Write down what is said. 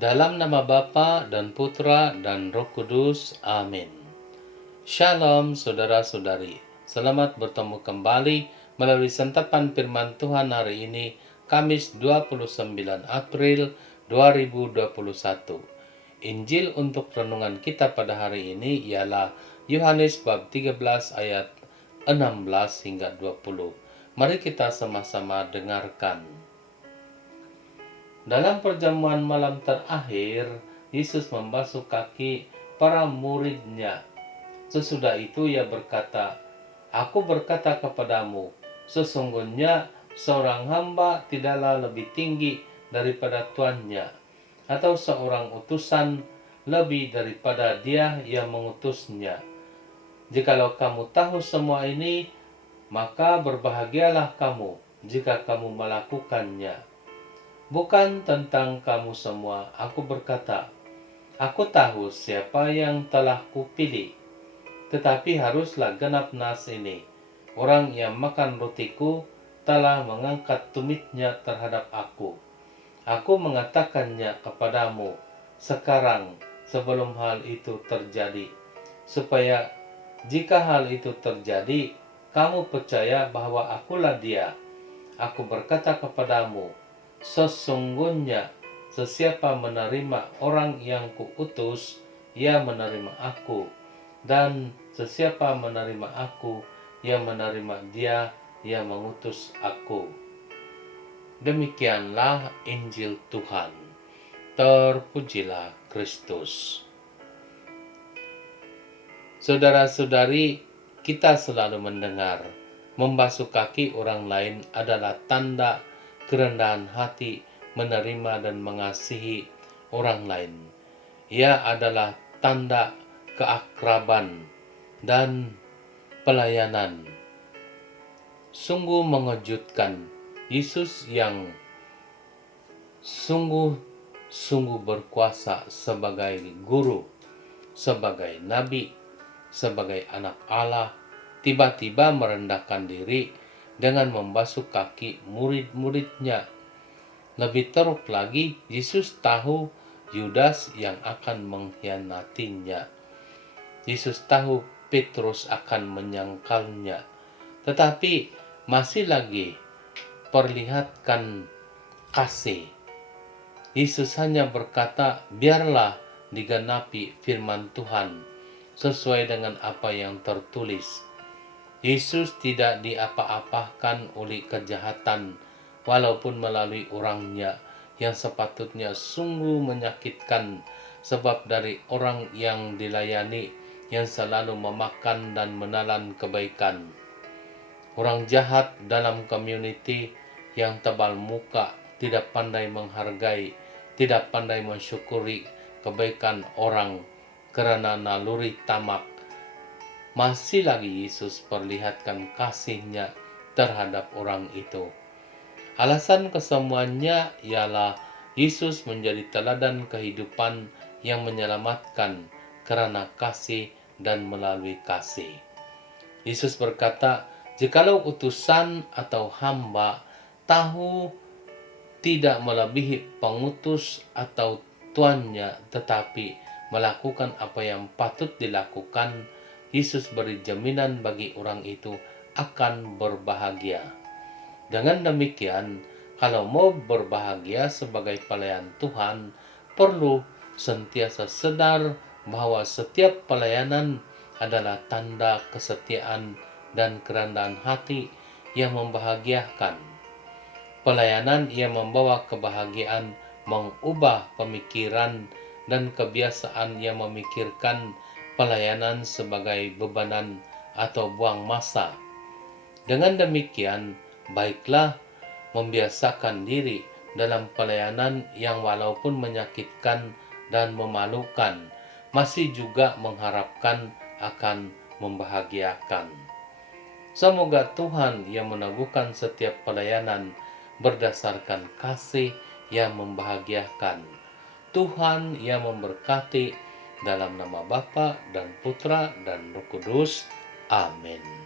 Dalam nama Bapa dan Putra dan Roh Kudus. Amin. Shalom saudara-saudari. Selamat bertemu kembali melalui sentapan firman Tuhan hari ini, Kamis 29 April 2021. Injil untuk renungan kita pada hari ini ialah Yohanes bab 13 ayat 16 hingga 20. Mari kita sama-sama dengarkan. Dalam perjamuan malam terakhir, Yesus membasuh kaki para murid-Nya. Sesudah itu ia berkata, "Aku berkata kepadamu, sesungguhnya seorang hamba tidaklah lebih tinggi daripada tuannya, atau seorang utusan lebih daripada dia yang mengutusnya. Jikalau kamu tahu semua ini, maka berbahagialah kamu jika kamu melakukannya. Bukan tentang kamu semua, aku berkata, aku tahu siapa yang telah kupilih. Tetapi haruslah genap nas ini. Orang yang makan rotiku telah mengangkat tumitnya terhadap aku. Aku mengatakannya kepadamu sekarang sebelum hal itu terjadi, supaya jika hal itu terjadi, kamu percaya bahwa akulah dia. Aku berkata kepadamu, sesungguhnya sesiapa menerima orang yang kuutus, ia menerima aku. Dan sesiapa menerima aku, ia menerima dia yang mengutus aku." Demikianlah Injil Tuhan. Terpujilah Kristus. Saudara-saudari, kita selalu mendengar membasuh kaki orang lain adalah tanda kerendahan hati menerima dan mengasihi orang lain. Ia adalah tanda keakraban dan pelayanan. Sungguh mengejutkan, Yesus yang sungguh berkuasa sebagai guru, sebagai nabi, sebagai anak Allah, tiba-tiba merendahkan diri dengan membasuh kaki murid-muridnya. Lebih teruk lagi, Yesus tahu Yudas yang akan mengkhianatinya. Yesus tahu Petrus akan menyangkalnya. Tetapi masih lagi perlihatkan kasih. Yesus hanya berkata, biarlah digenapi firman Tuhan sesuai dengan apa yang tertulis. Yesus tidak diapa-apakan oleh kejahatan, walaupun melalui orangnya yang sepatutnya sungguh menyakitkan, sebab dari orang yang dilayani yang selalu memakan dan menelan kebaikan. Orang jahat dalam community yang tebal muka, tidak pandai menghargai, tidak pandai mensyukuri kebaikan orang karena naluri tamak. Masih lagi Yesus perlihatkan kasih-Nya terhadap orang itu. Alasan kesemuanya ialah Yesus menjadi teladan kehidupan yang menyelamatkan karena kasih dan melalui kasih. Yesus berkata, jikalau utusan atau hamba tahu tidak melebihi pengutus atau tuannya, tetapi melakukan apa yang patut dilakukan, Yesus beri jaminan bagi orang itu akan berbahagia. Dengan demikian, kalau mau berbahagia sebagai pelayan Tuhan, perlu sentiasa sadar bahwa setiap pelayanan adalah tanda kesetiaan dan kerendahan hati yang membahagiakan. Pelayanan yang membawa kebahagiaan mengubah pemikiran dan kebiasaan yang memikirkan pelayanan sebagai bebanan atau buang masa. Dengan demikian, baiklah membiasakan diri dalam pelayanan yang walaupun menyakitkan dan memalukan, masih juga mengharapkan akan membahagiakan. Semoga Tuhan yang meneguhkan setiap pelayanan berdasarkan kasih yang membahagiakan. Tuhan yang memberkati, dalam nama Bapa dan Putra dan Roh Kudus. Amin.